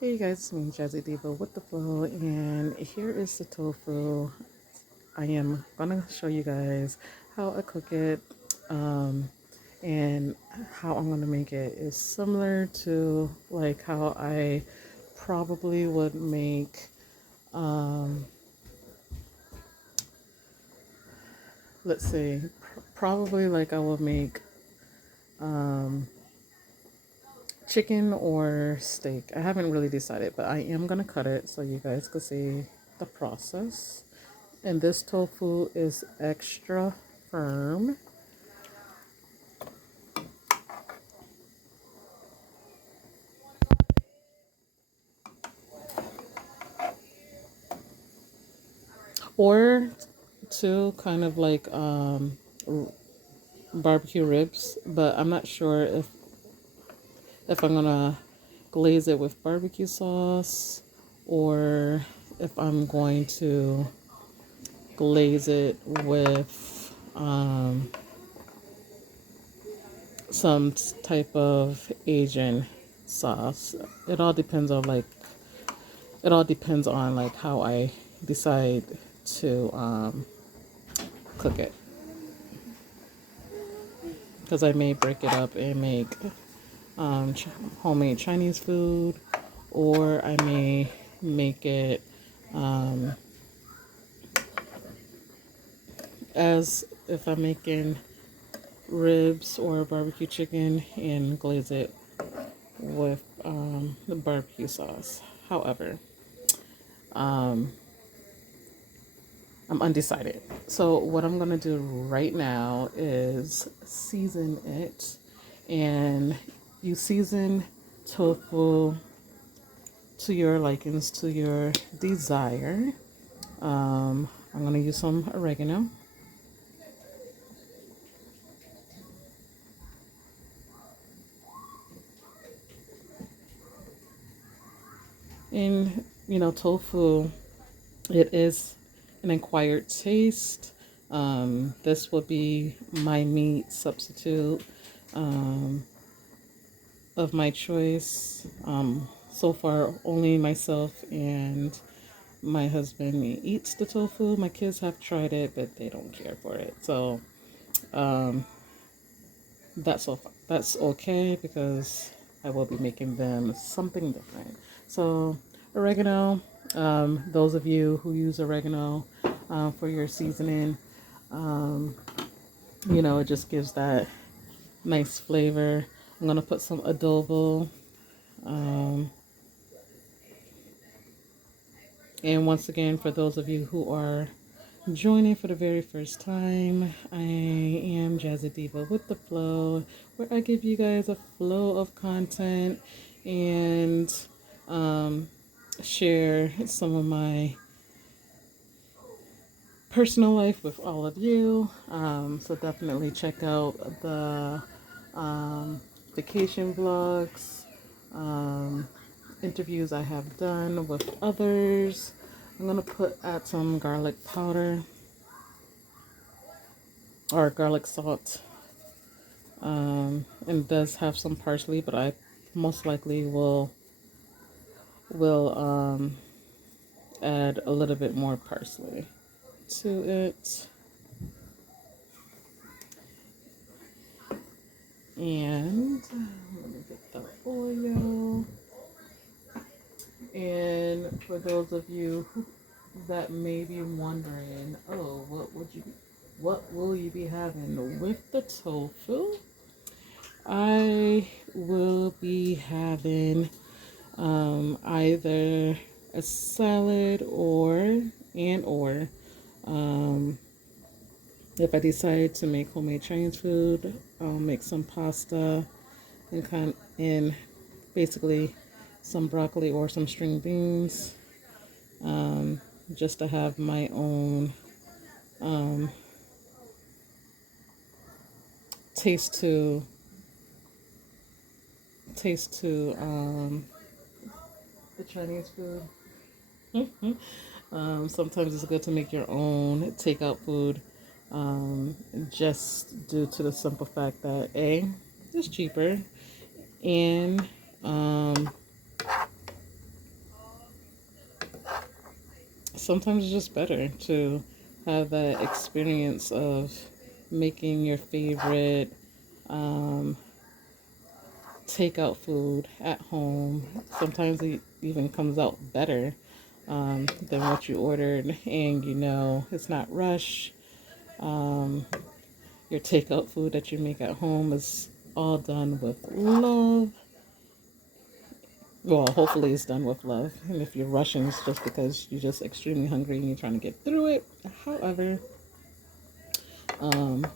Hey you guys, it's me Jazzy Diva with the flow, and here is the tofu. I am gonna show you guys how I cook it, um, and how I'm gonna make it is similar to like how I probably would make, um, let's see, probably like I would make um, chicken or steak. I haven't really decided, but I am gonna cut it so you guys can see the process. And this tofu is extra firm. Or two kind of like barbecue ribs, but I'm not sure if I'm gonna glaze it with barbecue sauce or if I'm going to glaze it with some type of Asian sauce. It all depends on like it all depends on like how I decide to cook it, because I may break it up and make ch- homemade Chinese food, or I may make it um, as if I'm making ribs or barbecue chicken and glaze it with the barbecue sauce. However, um, I'm undecided. So what I'm gonna do right now is season it, and you season tofu to your likings, to your desire. I'm gonna use some oregano, and tofu. It is an acquired taste. This would be my meat substitute um, of my choice. So far, only myself and my husband eats the tofu. My kids have tried it, but they don't care for it. So um, that's okay because I will be making them something different. So oregano. Those of you who use oregano for your seasoning, um, it just gives that nice flavor. I'm gonna put some adobo. Um, and once again, for those of you who are joining for the very first time, I am Jazzy Diva with the Flow, where I give you guys a flow of content and um, share some of my personal life with all of you. So definitely check out the um, vacation vlogs, um, interviews I have done with others. I'm gonna add some garlic powder or garlic salt. And it does have some parsley, but I most likely will add a little bit more parsley to it. And let me get the oil. And for those of you that may be wondering, oh, what will you be having with the tofu? I will be having either a salad or um, if I decide to make homemade Chinese food, I'll make some pasta and basically some broccoli or some string beans, um, just to have my own um, taste to taste to the Chinese food. Sometimes it's good to make your own takeout food, just due to the simple fact that A, it's cheaper, and um, sometimes it's just better to have that experience of making your favorite um, takeout food at home. Sometimes it even comes out better than what you ordered, and you know it's not rush. Um, your takeout food that you make at home is all done with love. Well, hopefully it's done with love. And if you're rushing, it's just because you're just extremely hungry and you're trying to get through it. However, um,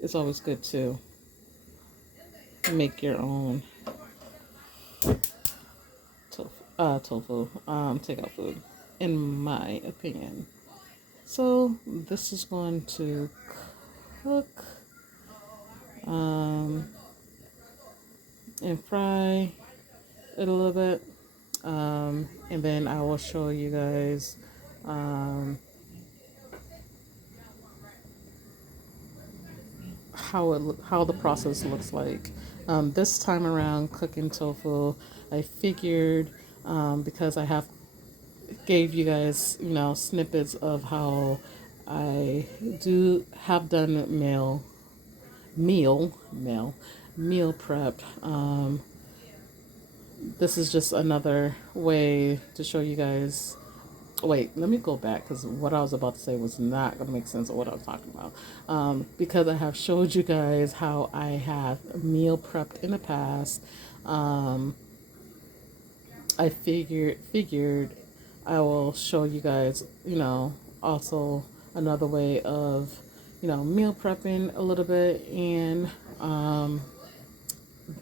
it's always good to make your own tofu, takeout food, in my opinion. So this is going to cook um, and fry it a little bit, and then I will show you guys um, how the process looks like. This time around cooking tofu, I figured because I gave you guys snippets of how I do have done meal prep. This is just another way to show you guys. Wait, let me go back because what I was about to say was not going to make sense of what I was talking about. Because I have showed you guys how I have meal prepped in the past. Um, I figured I will show you guys, also another way of, meal prepping a little bit, and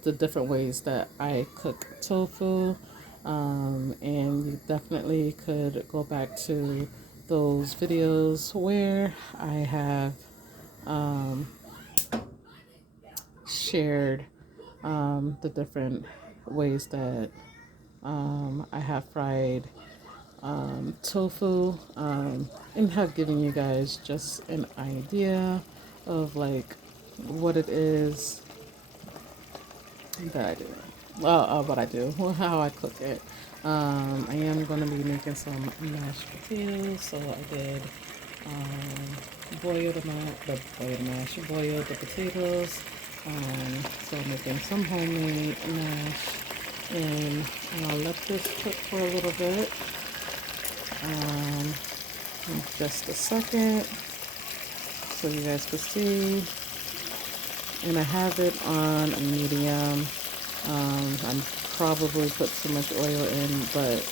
the different ways that I cook tofu. And you definitely could go back to those videos where I have shared the different ways that I have fried tofu, and have given you guys just an idea of like what it is that I do. Well, what I do, how I cook it. I am going to be making some mashed potatoes, so I did boil the potatoes. So I'm making some homemade mash, and I'll let this cook for a little bit. In just a second, so you guys can see. And I have it on a medium. I'm probably put too much oil in, but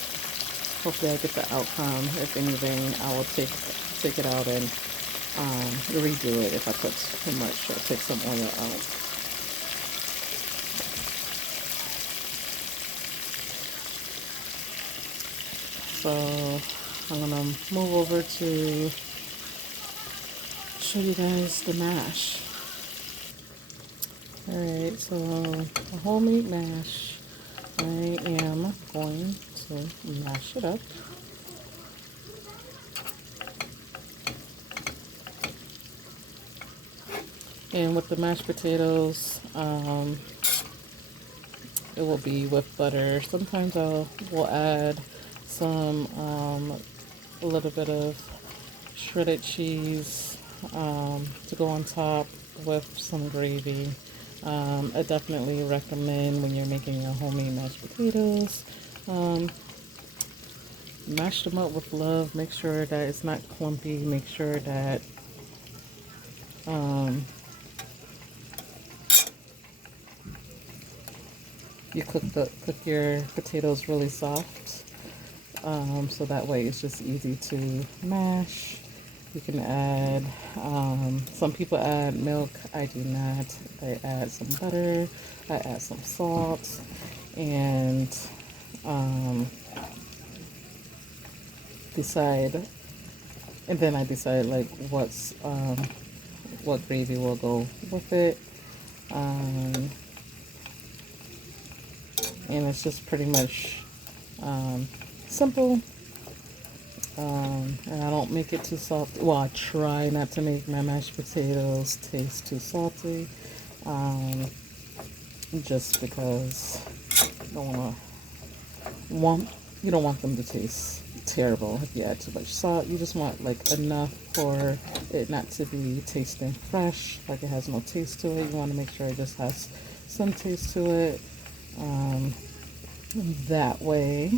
hopefully I get the outcome. If anything, I will take it out and redo it if I put too much, or take some oil out. So I'm gonna move over to show you guys the mash. Alright, so a homemade mash, I am going to mash it up. And with the mashed potatoes, it will be with butter. Sometimes will add some, a little bit of shredded cheese to go on top with some gravy. I definitely recommend when you're making your homemade mashed potatoes, mash them up with love. Make sure that it's not clumpy. Make sure that you cook your potatoes really soft, so that way it's just easy to mash. You can add, some people add milk. I do not. I add some butter. I add some salt, and decide. And then I decide like what gravy will go with it. And it's just pretty much simple. And I don't make it too salty. Well, I try not to make my mashed potatoes taste too salty, just because you don't want them to taste terrible if you add too much salt. You just want like enough for it not to be tasting fresh, like it has no taste to it. You want to make sure it just has some taste to it. Um, that way,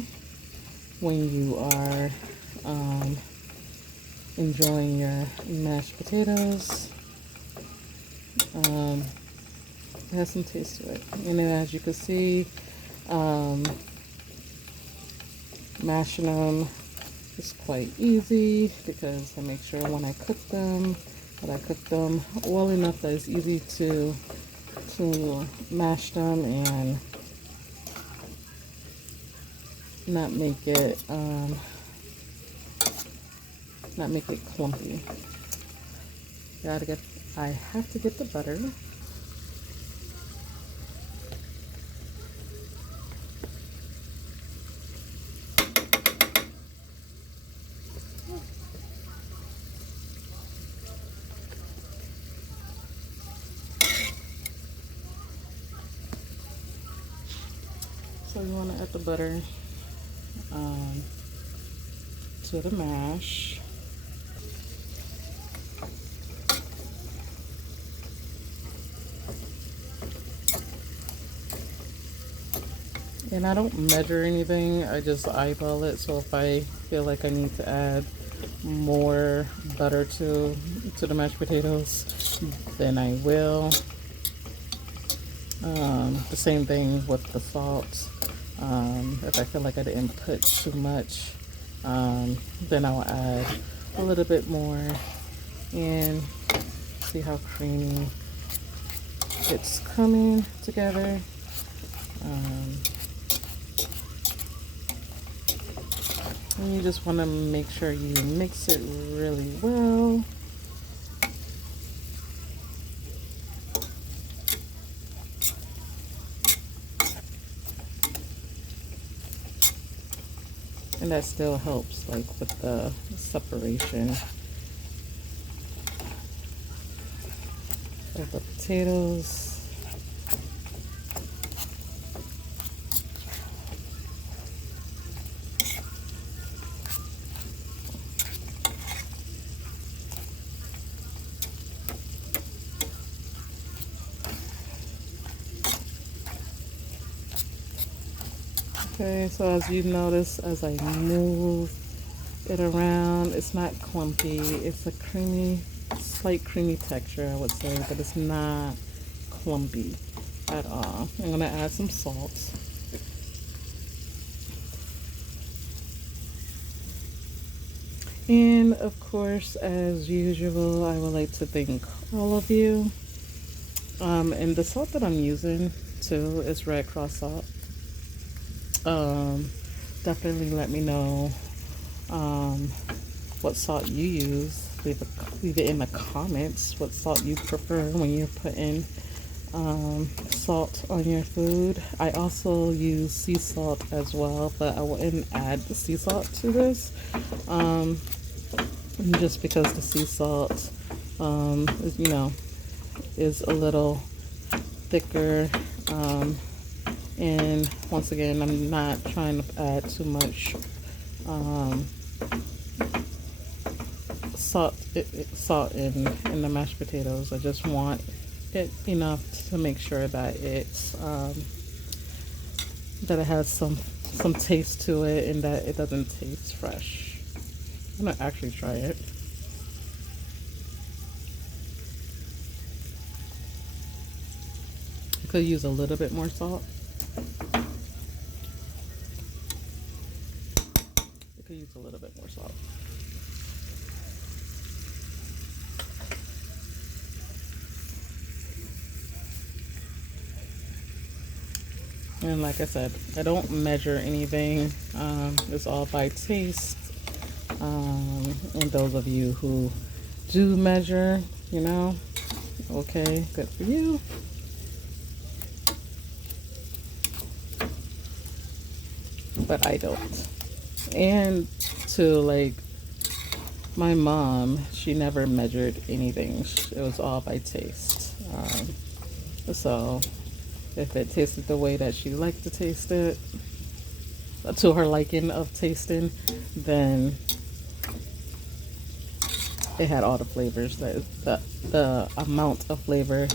when you are enjoying your mashed potatoes, it has some taste to it. And then as you can see, mashing them is quite easy because I make sure when I cook them that I cook them well enough that it's easy to mash them and not make it clumpy. I have to get the butter. So you want to add the butter to the mash. And I don't measure anything, I just eyeball it. So if I feel like I need to add more butter to the mashed potatoes, then I will. The same thing with the salt. If I feel like I didn't put too much, then I'll add a little bit more. And see how creamy it's coming together. And you just want to make sure you mix it really well. And that still helps like with the separation of the potatoes. Okay, so as you notice, as I move it around, it's not clumpy. It's a creamy, slight creamy texture, I would say, but it's not clumpy at all. I'm gonna add some salt. And of course, as usual, I would like to thank all of you. And the salt that I'm using too is Red Cross salt. Definitely let me know what salt you use. Leave it in the comments what salt you prefer when you're putting salt on your food. I also use sea salt as well, but I wouldn't add the sea salt to this just because the sea salt is, is a little thicker. And once again, I'm not trying to add too much salt in the mashed potatoes. I just want it enough to make sure that it's that it has some taste to it and that it doesn't taste fresh. I'm gonna actually try it. I could use a little bit more salt. Could use a little bit more salt. And like I said, I don't measure anything. It's all by taste. And those of you who do measure, okay, good for you. But I don't. And to like my mom, she never measured anything. It was all by taste. So if it tasted the way that she liked to taste it, to her liking of tasting, then it had all the flavors. The amount of flavor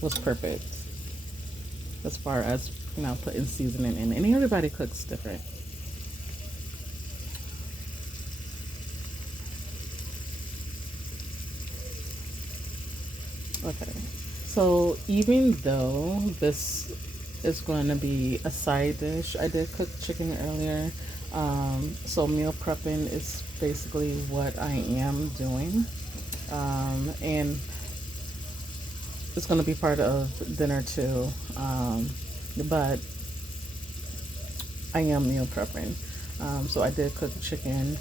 was perfect as far as putting seasoning in. And everybody cooks different. Okay, so even though this is going to be a side dish, I did cook chicken earlier. So meal prepping is basically what I am doing. And it's going to be part of dinner too. But I am meal prepping. So I did cook chicken,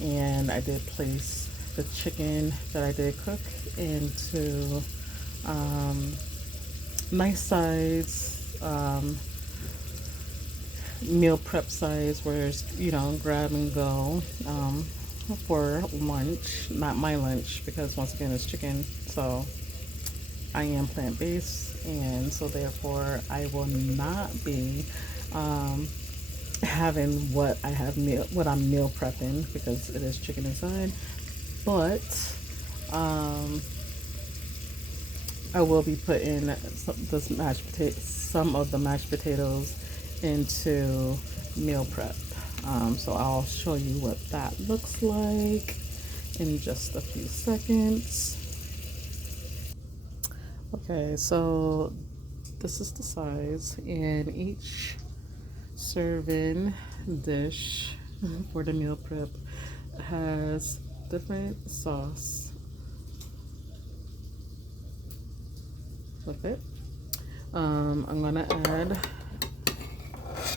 and I did place the chicken that I did cook into nice size meal prep size, where it's grab and go for lunch. Not my lunch, because once again it's chicken, so I am plant-based, and so therefore I will not be having what I'm meal prepping, because it is chicken inside. But I will be putting some of the mashed potatoes into meal prep. So I'll show you what that looks like in just a few seconds. Okay, so this is the size, and each serving dish for the meal prep has different sauce with it. I'm gonna add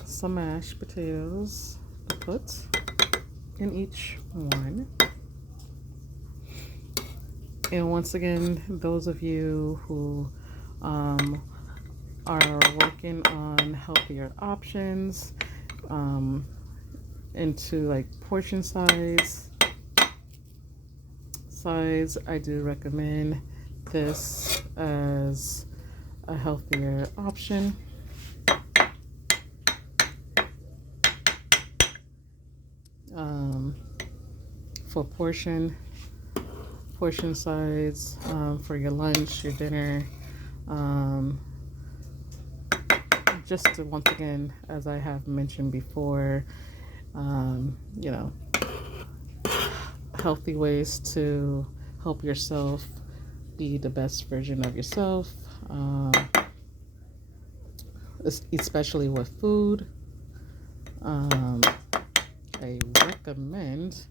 some mashed potatoes to put in each one. And once again, those of you who are working on healthier options, into like portion size, I do recommend this as a healthier option. For portion size, for your lunch, your dinner, just to, once again, as I have mentioned before, healthy ways to help yourself be the best version of yourself, especially with food. I recommend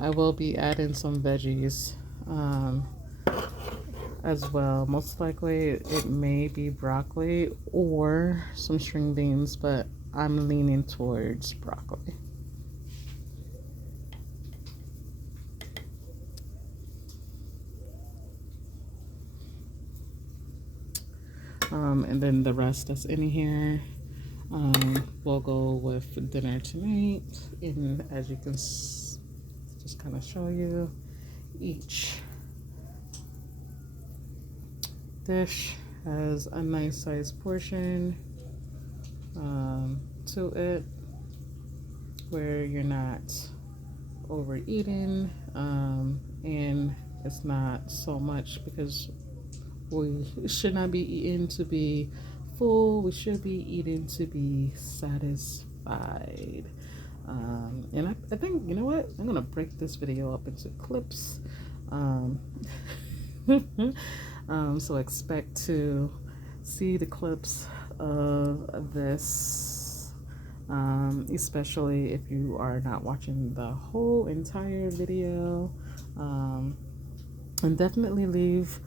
I will be adding some veggies as well. Most likely it may be broccoli or some string beans, but I'm leaning towards broccoli. And then the rest that's in here will go with dinner tonight. And as you can just kind of show you, each dish has a nice sized portion to it, where you're not overeating, and it's not so much, because we should not be eating to be full. We should be eating to be satisfied. And I think, you know what? I'm going to break this video up into clips. So expect to see the clips of this, especially if you are not watching the whole entire video. And definitely leave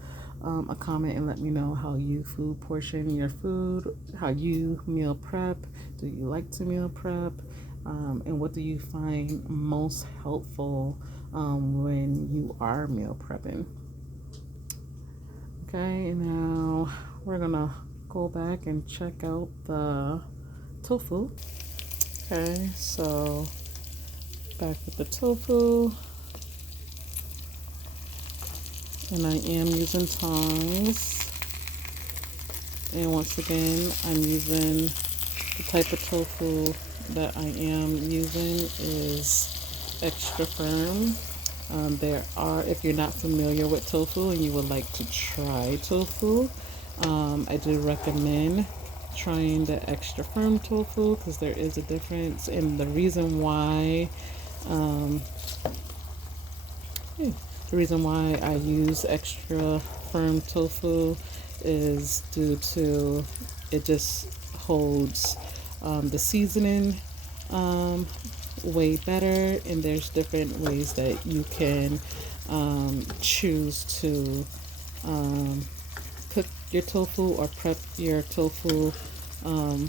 a comment and let me know how you food portion your food, how you meal prep. Do you like to meal prep? And what do you find most helpful when you are meal prepping? Okay, now we're gonna go back and check out the tofu. Okay, so back with the tofu. And I am using tongs. And once again, I'm using the type of tofu that I am using is extra firm. If you're not familiar with tofu and you would like to try tofu, I do recommend trying the extra firm tofu because there is a difference. And the reason why, um, yeah, the reason why I use extra firm tofu is due to it just holds the seasoning um, way better, and there's different ways that you can choose to cook your tofu or prep your tofu a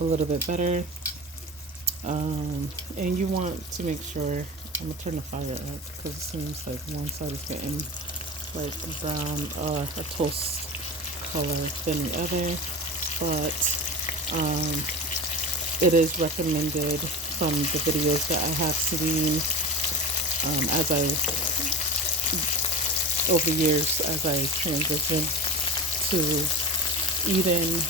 little bit better. And you want to make sure, I'm gonna turn the fire up because it seems like one side is getting like a brown or toast color than the other, but it is recommended from the videos that I have seen as I over years as I transition to eating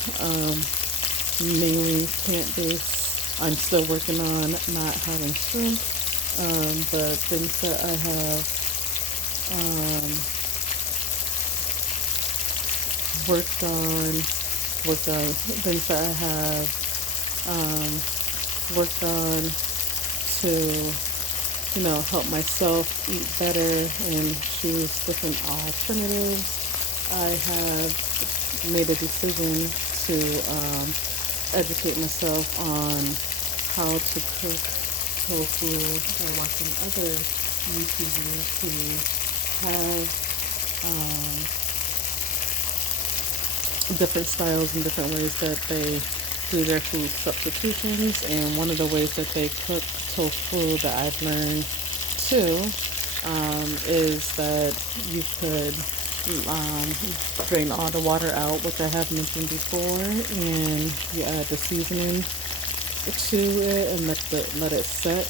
mainly plant-based. I'm still working on not having shrimp, but things that I have worked on things that I have worked on to help myself eat better and choose different alternatives. I have made a decision to educate myself on how to cook tofu by watching other YouTubers who have different styles and different ways that they do their food substitutions. And one of the ways that they cook tofu that I've learned too is that you could drain all the water out, which I have mentioned before, and you add the seasoning to it and let it set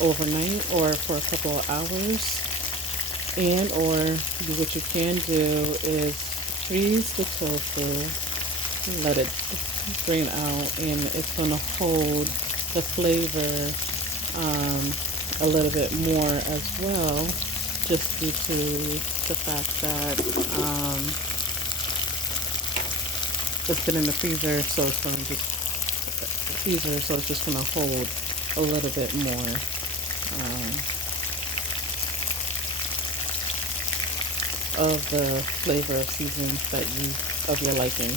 overnight or for a couple of hours. And or what you can do is freeze the tofu, let it drain out, and it's going to hold the flavor a little bit more as well, just due to the fact that it's been in the freezer, so it's going to just going to hold a little bit more. Of the flavor of seasoning of your liking,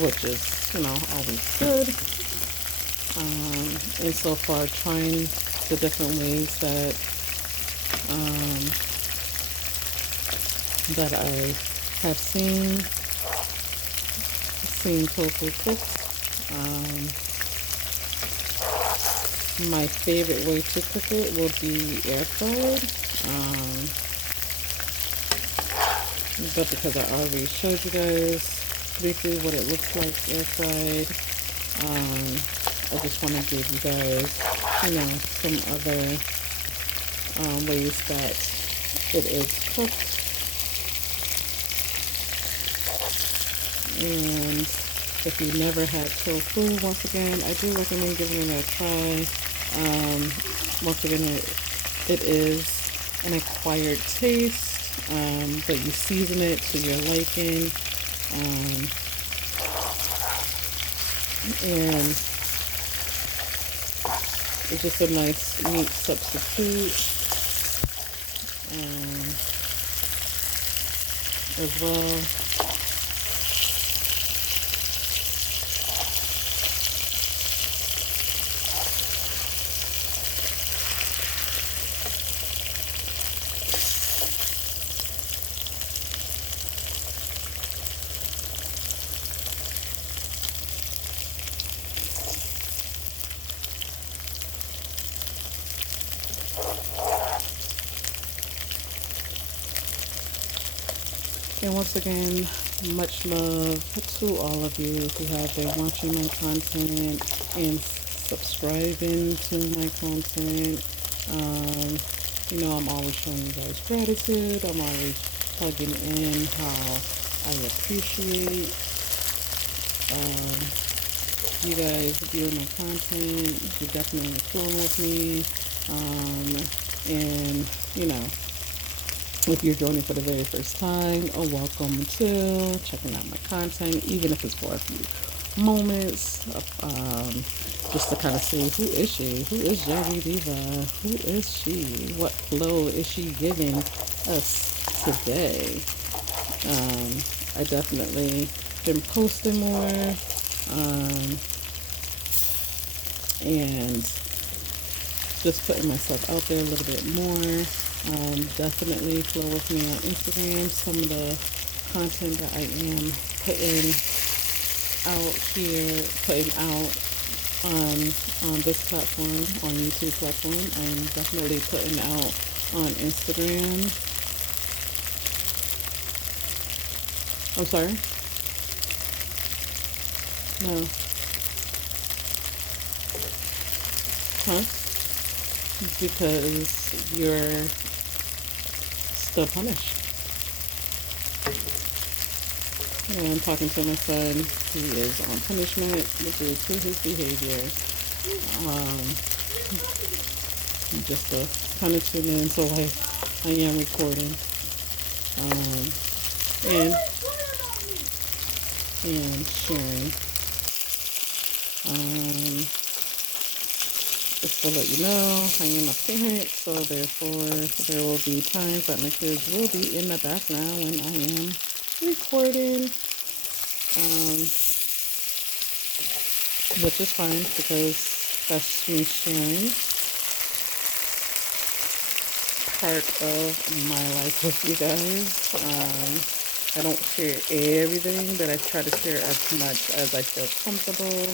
which is always good. And so far, trying the different ways that I have seen tofu cooked. My favorite way to cook it will be air fried. But because I already showed you guys briefly what it looks like air fried, I just want to give you guys, some other ways that it is cooked. And if you never had tofu, once again, I do recommend giving it a try. Once again, it is an acquired taste, but you season it to your liking, and it's just a nice meat substitute as well. And once again, much love to all of you who have been watching my content and subscribing to my content. Um, I'm always showing you guys gratitude. I'm always plugging in how I appreciate um, you guys viewing my content. You're definitely flowing with me. And, you know, if you're joining for the very first time, welcome to checking out my content, even if it's for a few moments, just to kind of see who is she, who is Jazzy Diva, who is she, what flow is she giving us today. I definitely been posting more, and just putting myself out there a little bit more. Definitely flow with me on Instagram. Some of the content that I am putting out here, putting out on this platform, on YouTube platform, I'm definitely putting out on Instagram. I'm sorry? No. Huh? Because you're still punished. Yeah, I'm talking to my son. He is on punishment due to his behavior. Um, just to kind of tune in, so I am recording. Um, and sharing. Just to let you know, I am a parent, so therefore there will be times that my kids will be in the background when I am recording, which is fine because that's me sharing part of my life with you guys. I don't share everything, but I try to share as much as I feel comfortable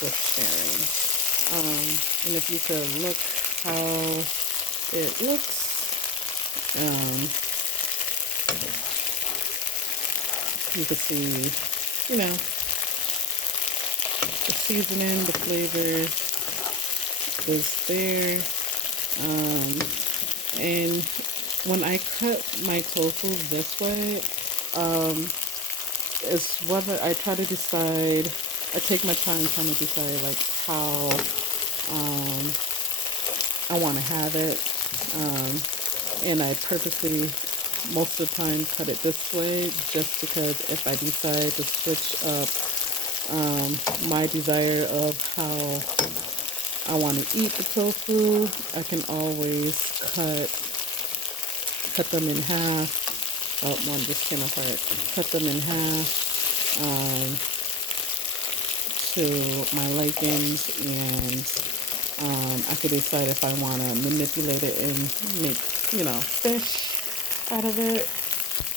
with sharing. And if you could look how it looks, um, you could see, the seasoning, the flavor is there. And when I cut my tofu this way, it's whether I try to decide, I take my time trying to decide like how I want to have it. And I purposely, most of the time, cut it this way just because if I decide to switch up my desire of how I want to eat the tofu, I can always cut them in half. Oh, one just came apart. Cut them in half to my likings, and I could decide if I want to manipulate it and make, fish out of it,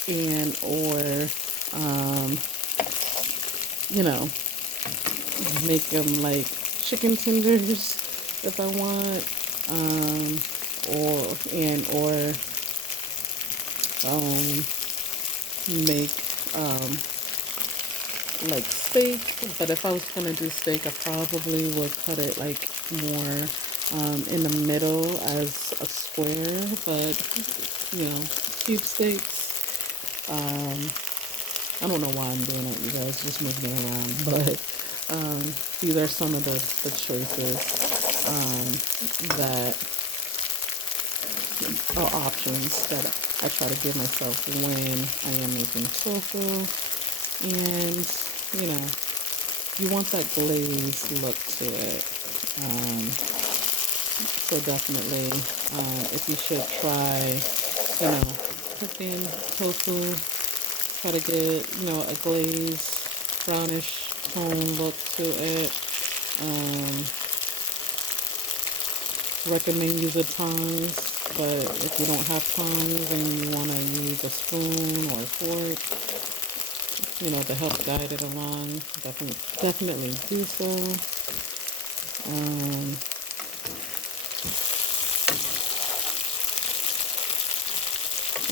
and or, um, you know, make them like chicken tenders if I want, or make like steak. But if I was gonna do steak, I probably would cut it like more in the middle as a square. But cube steaks. I don't know why I'm doing it, you guys. Just moving it around, but these are some of the choices that are options that I try to give myself when I am making tofu. And you know, you want that glazed look to it. So definitely, if you should try, cooking tofu, try to get, a glazed brownish tone look to it. Recommend using tongs, but if you don't have tongs and you want to use a spoon or a fork, to help guide it along, definitely do so. And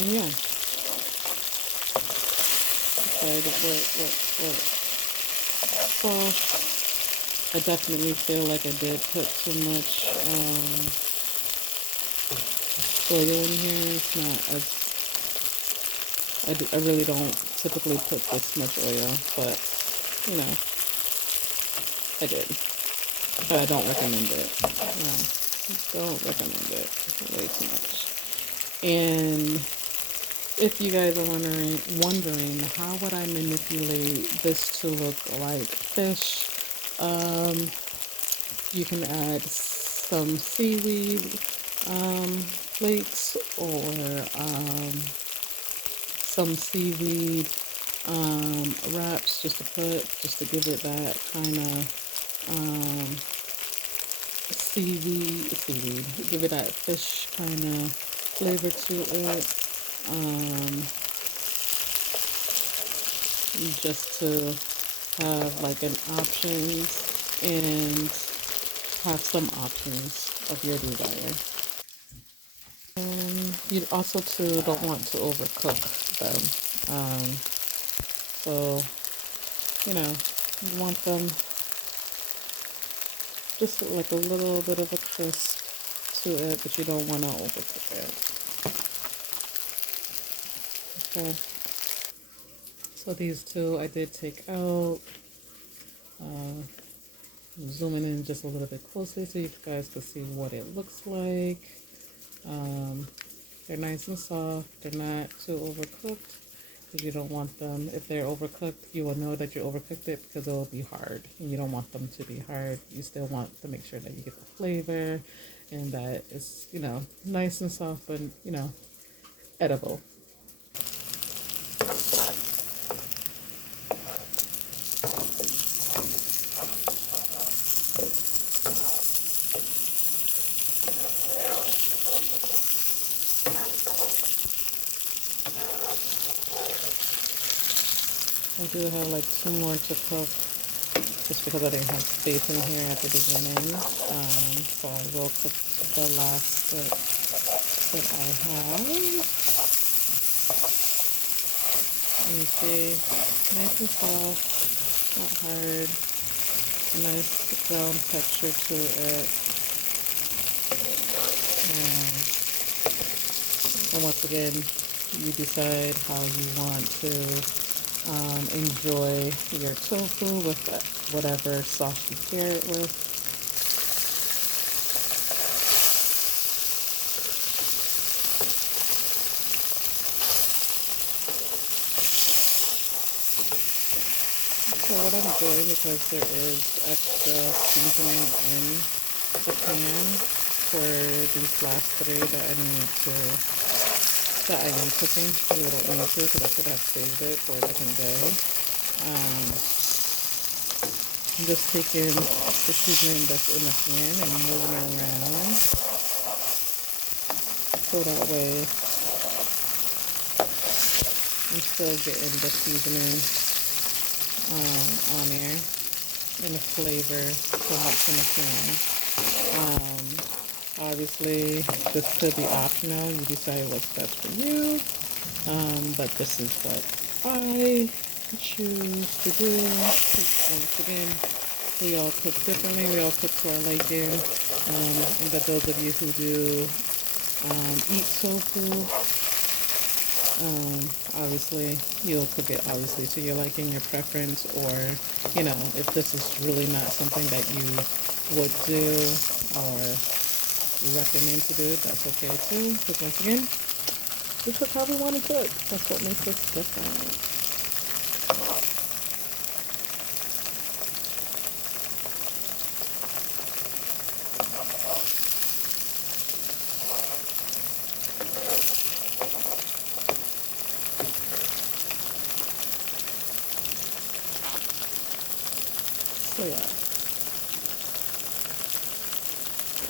yeah, decide what. Well, I definitely feel like I did put too much oil in here. It's not as I really don't typically put this much oil, but you know, I did. But I don't recommend it. No, don't recommend it. Way too much. And if you guys are wondering how would I manipulate this to look like fish, um, you can add some seaweed flakes or some seaweed wraps just to give it that kind of seaweed, give it that fish kind of flavor to it. Um, just to have like an options and have some options of your desire. You also too don't want to overcook them. So you know you want them just like a little bit of a crisp to it, but you don't want to overcook it. Okay. So these two I did take out. Zooming in just a little bit closer so you guys can see what it looks like. They're nice and soft. They're not too overcooked because you don't want them. If they're overcooked, you will know that you overcooked it because it will be hard. And you don't want them to be hard. You still want to make sure that you get the flavor and that it's, nice and soft but, edible. I do have like two more to cook just because I didn't have space in here at the beginning. So I will cook the last bit that I have. And you see, nice and soft, not hard, a nice brown texture to it. And once again, you decide how you want to enjoy your tofu with whatever sauce you pair it with. So what I'm doing, because there is extra seasoning in the pan for these last three that I am cooking, because I don't need to, because I could have saved it for a different day. I'm just taking the seasoning that's in the pan and moving it around, so that way I'm still getting the seasoning on there and the flavor so much in the pan. Obviously, this could be optional. You decide what's best for you. But this is what I choose to do. Once again, we all cook differently. We all cook to our liking. And but those of you who do eat tofu, obviously you'll cook it obviously to your liking, your preference, or if this is really not something that you would do or recommend to do, that's okay too. Because once again, we cook how we want to cook. That's what makes us different. So yeah.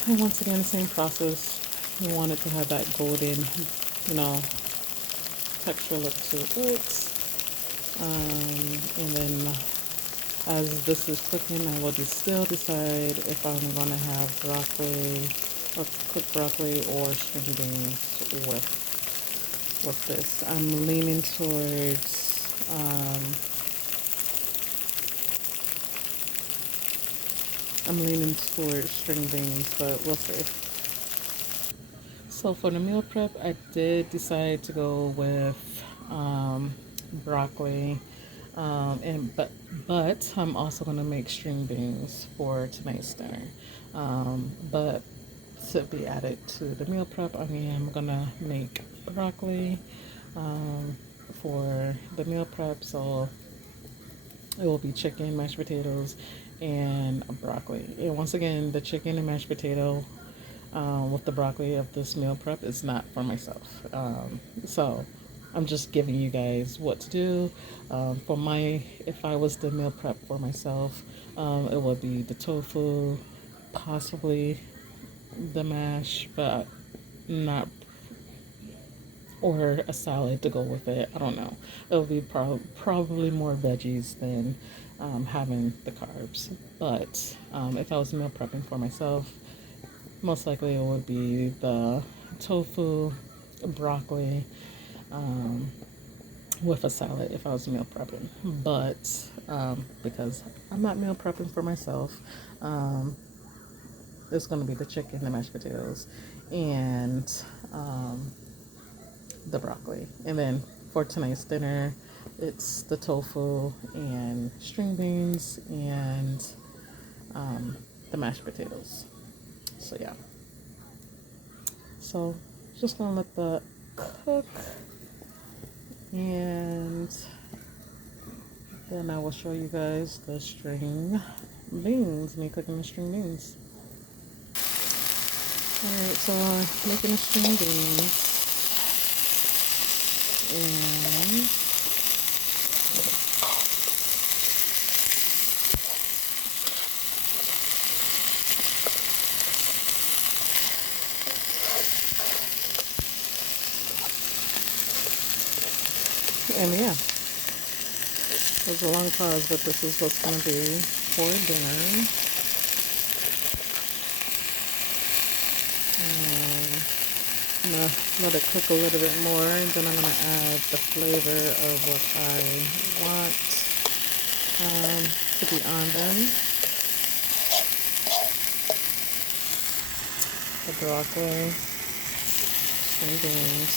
And once again, same process. You want it to have that golden, texture look to it. And then as this is cooking, I will just still decide if I'm going to have broccoli or cooked broccoli or string beans with this. I'm leaning towards I'm leaning towards string beans, but we'll see. So for the meal prep, I did decide to go with broccoli, but I'm also gonna make string beans for tonight's dinner. But to be added to the meal prep, I mean, I'm gonna make broccoli for the meal prep. So it will be chicken, mashed potatoes, and broccoli. And once again, the chicken and mashed potato with the broccoli of this meal prep is not for myself. So I'm just giving you guys what to do. For my, if I was the meal prep for myself, it would be the tofu, possibly the mash, but not, or a salad to go with it. I don't know. It'll be probably more veggies than having the carbs. But if I was meal prepping for myself, most likely it would be the tofu, broccoli, um, with a salad if I was meal prepping. But because I'm not meal prepping for myself, um, it's going to be the chicken, the mashed potatoes, and the broccoli. And then for tonight's dinner, it's the tofu and string beans and the mashed potatoes. So yeah. So just gonna let that cook, and then I will show you guys the string beans, me cooking the string beans. Alright, so making the string beans, and yeah, it was a long pause, but this is what's gonna be for dinner. I'm gonna let it cook a little bit more, and then I'm gonna add the flavor of what I want to be on them. The broccoli, string beans,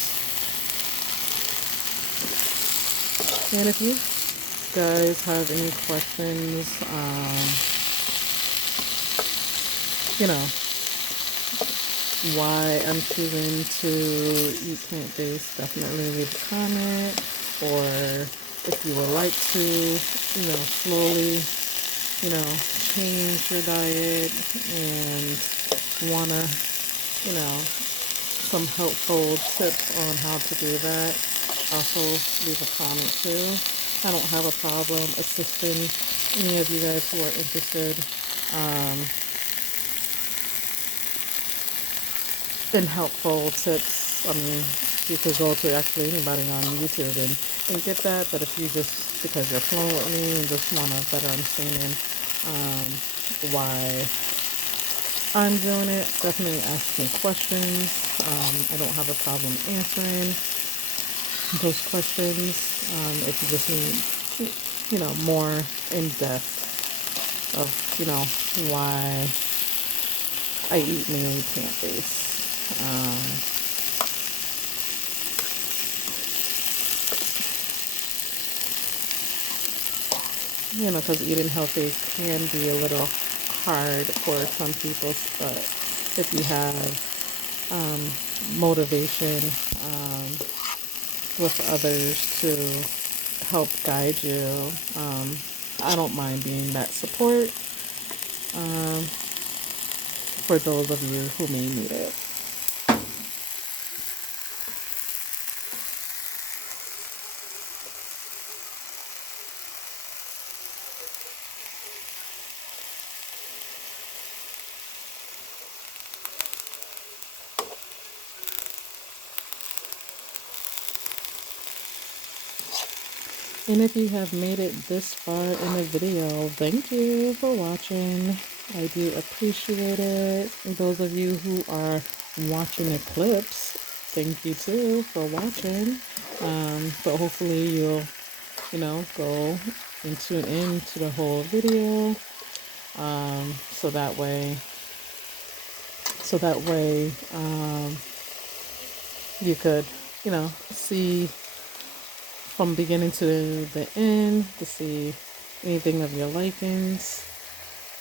and if you guys have any questions, you know, why I'm choosing to eat plant-based, definitely leave a comment. Or if you would like to, slowly, change your diet and wanna, some helpful tips on how to do that, also leave a comment too. I don't have a problem assisting any of you guys who are interested in helpful tips. I mean, you could go to actually anybody on YouTube and get that, but if you just, because you're flowing with me and just want a better understanding why I'm doing it, definitely ask me questions. I don't have a problem answering those questions. If you just need, more in depth of, why I eat mainly plant-based. Because eating healthy can be a little hard for some people, but if you have motivation with others to help guide you, I don't mind being that support for those of you who may need it. And if you have made it this far in the video, thank you for watching. I do appreciate it. And those of you who are watching the clips, thank you too for watching. But hopefully you'll go and tune in to the whole video. So that way, you could, see from beginning to the end to see anything of your likings.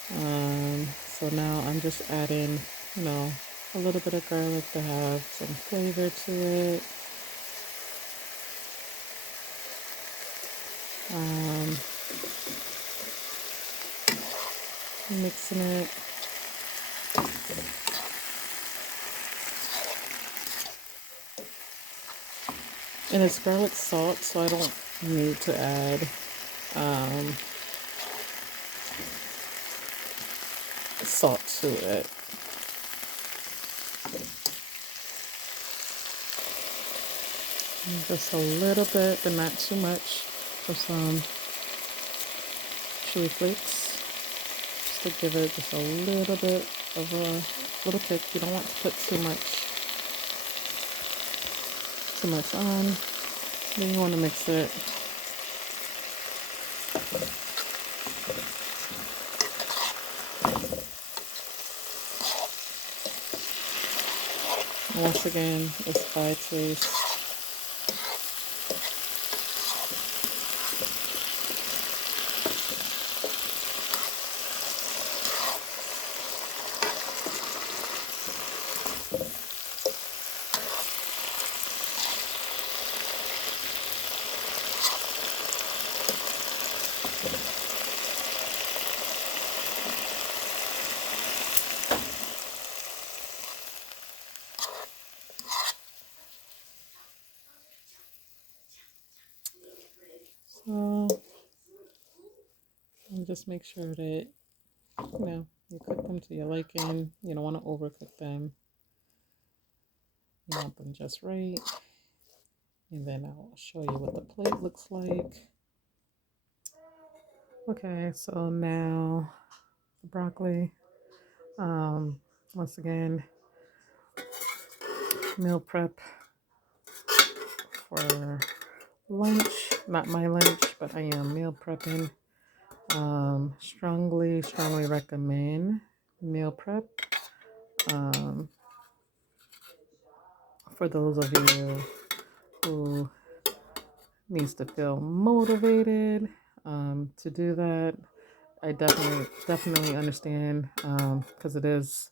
So now I'm just adding, you know, a little bit of garlic to have some flavor to it. Um, Mixing it. And it's garlic salt, so I don't need to add um, salt to it. Just a little bit, but not too much, for some chili flakes, just to give it just a little bit of a little kick. You don't want to put too much on. Then you want to mix it. Once again, it's by taste. So, and just make sure that, you cook them to your liking. You don't want to overcook them. You want them just right. And then I'll show you what the plate looks like. Okay, so now the broccoli. Once again, meal prep for lunch. Not my lunch, but I am meal prepping. Strongly recommend meal prep. Um, for those of you who needs to feel motivated to do that, I definitely understand, because it is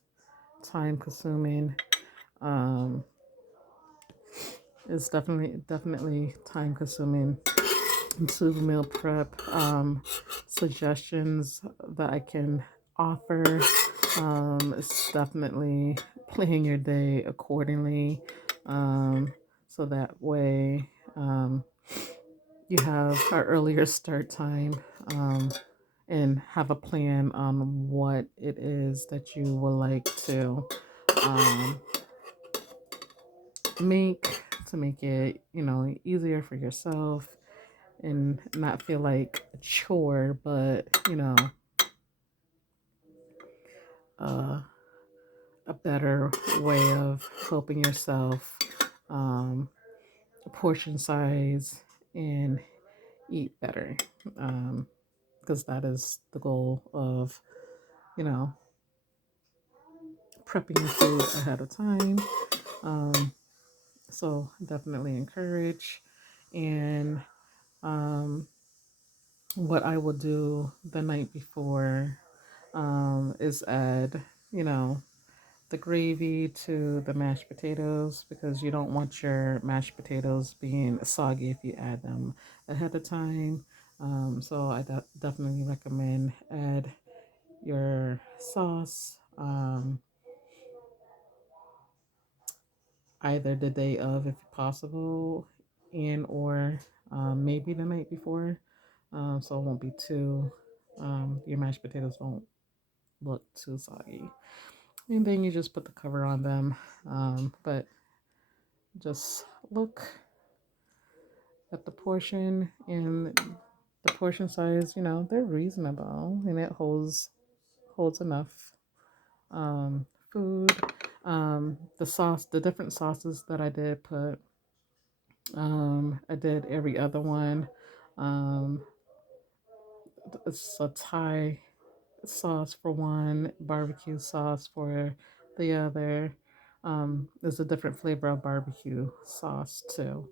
time consuming. Um, it's definitely time consuming to meal prep. Suggestions that I can offer, is definitely plan your day accordingly, so that way, you have an earlier start time, and have a plan on what it is that you would like to um, make it, easier for yourself and not feel like a chore, but uh, a better way of helping yourself, um, portion size, and eat better, because that is the goal of, you know prepping your food ahead of time. Um, so definitely encourage. And what I will do the night before, is add, you know, the gravy to the mashed potatoes, because you don't want your mashed potatoes being soggy if you add them ahead of time. So I definitely recommend add your sauce, either the day of, if possible, and or maybe the night before, so it won't be too, your mashed potatoes won't look too soggy. And then you just put the cover on them, but just look at the portion and the portion size. They're reasonable, and it holds enough food. The different sauces that I did put, I did every other one. Um, it's a Thai sauce for one, barbecue sauce for the other. There's a different flavor of barbecue sauce too.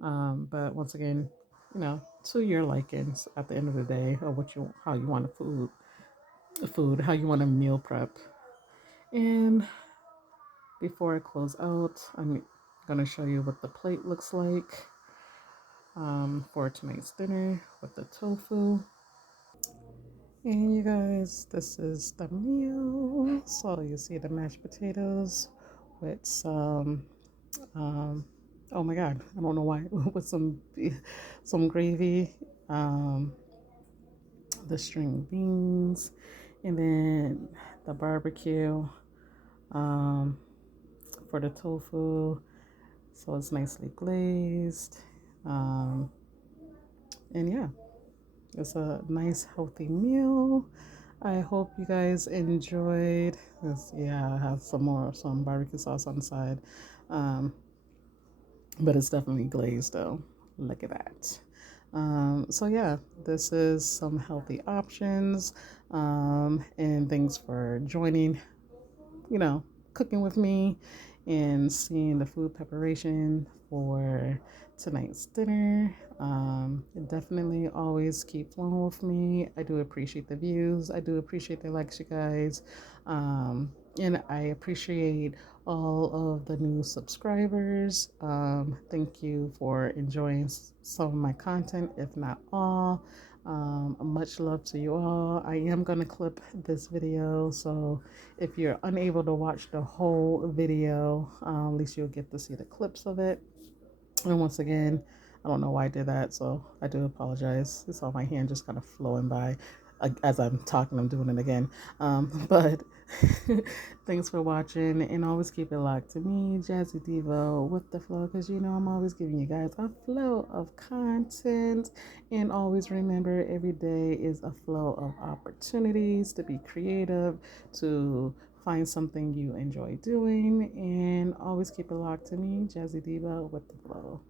But once again, to your likings at the end of the day, or how you want how you want to meal prep. And before I close out, I'm gonna show you what the plate looks like for tonight's dinner with the tofu. And you guys, this is the meal. So you see the mashed potatoes with um, oh my God, I don't know why, with some gravy, um, the string beans, and then the barbecue um, for the tofu. So it's nicely glazed. Um, and yeah, it's a nice healthy meal. I hope you guys enjoyed this. Yeah, I have some barbecue sauce on the side. Um, but it's definitely glazed though. Look at that. So yeah, this is some healthy options. And thanks for joining, you know, cooking with me and seeing the food preparation for tonight's dinner. Definitely always keep flowing with me. I do appreciate the views. I do appreciate the likes, you guys. And I appreciate all of the new subscribers. Thank you for enjoying some of my content, if not all. Much love to you all. I am going to clip this video, so if you're unable to watch the whole video, at least you'll get to see the clips of it. And once again, I don't know why I did that, so I do apologize. It's all my hand just kind of flowing by as I'm talking. I'm doing it again. But thanks for watching, and always keep it locked to me, Jazzy Devo, with the flow, because I'm always giving you guys a flow of content. And always remember, every day is a flow of opportunities to be creative, to find something you enjoy doing, and always keep it locked to me, Jazzy Diva, with the flow.